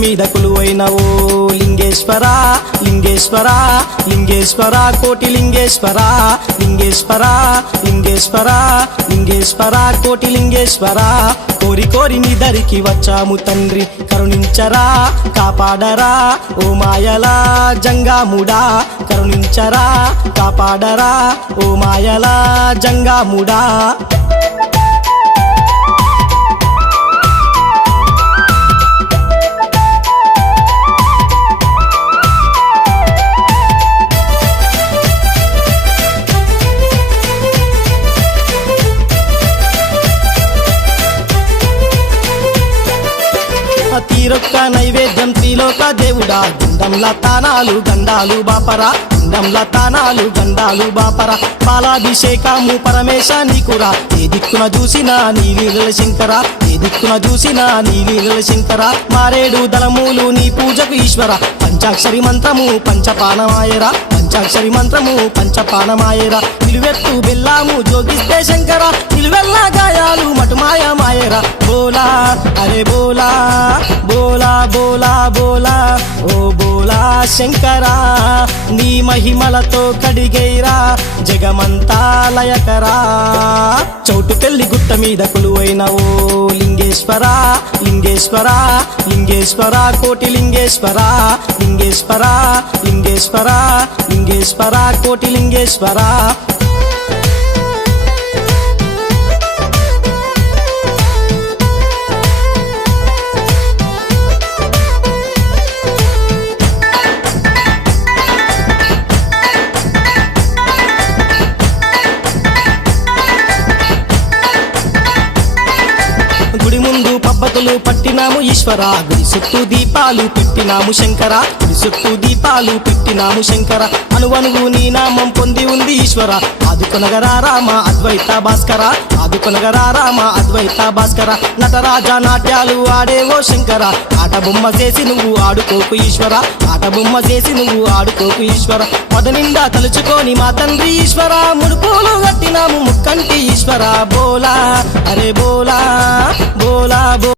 మీద కొలువైనవో లింగేశ్వర లింగేశ్వర లింగేశ్వర కోటి లింగేశ్వర లింగేశ్వర లింగేశ్వర లింగేశ్వర కోటి లింగేశ్వర కోరి కోరి నీ దరికి వచ్చాము తండ్రి కరుణించరా కాపాడరా ఓ మాయలా జంగాముడా కరుణించరా కాపాడరా ఓ మాయలా జంగాముడా తీరొక్క నైవేద్యం త్రిలోక దేవుడా గుండంలా తానాలు గండాలు బాపరా గుండంలా తానాలు గండాలు బాపరా పాలాభిషేకము పరమేశ నీకురా ఏ దిక్కున చూసినా నీ లీలల శంకర ఏ దిక్కున చూసినా నీ లీలల శంకర మారేడు దళములు నీ పూజకు ఈశ్వర పంచాక్షరి మంత్రము పంచపానమాయరా పంచాక్షరి మంత్రము పంచపానమాయరా నిలువెత్తు బెల్లాము జోగిస్తే శంకర నిలువెల్లా గాయాలు మటుమాయ మాయరా బోలా అరే బోలా బోలా బోలా బోలా ఓ బోలా శంకరా నీ మహిమలతో కడిగైరా జగమంతా లయకరా చౌటు పెళ్లి గుట్ట మీద కొలువైనవో లింగేశ్వర లింగేశ్వర లింగేశ్వర కోటి లింగేశ్వర లింగేశ్వర లింగేశ్వర లింగేశ్వర కోటి లింగేశ్వర గుడి ముందు పబ్బతులు పట్టినాము ఈశ్వర గుడి చుట్టూ దీపాలు పెట్టినాము శంకర గుడి చుట్టూ దీపాలు పెట్టినాము శంకర అనువనువు నీ నామం పొంది ఉంది ఈశ్వర ఆదుకొనగరా రామ అద్వైత భాస్కర ఆదుకొనగరా రామ అద్వైత భాస్కర నటరాజ నాట్యాలు ఆడేవో శంకర ఆట బొమ్మ చేసి నువ్వు ఆడుకోకు ఈశ్వర ఆట బొమ్మ చేసి నువ్వు ఆడుకోకు ఈశ్వర పద నిండా తలుచుకొని మా తండ్రి ఈశ్వర ముడుపులు కట్టినాము ముక్కంటి ఈశ్వర బోలా అరే బోలా బోలా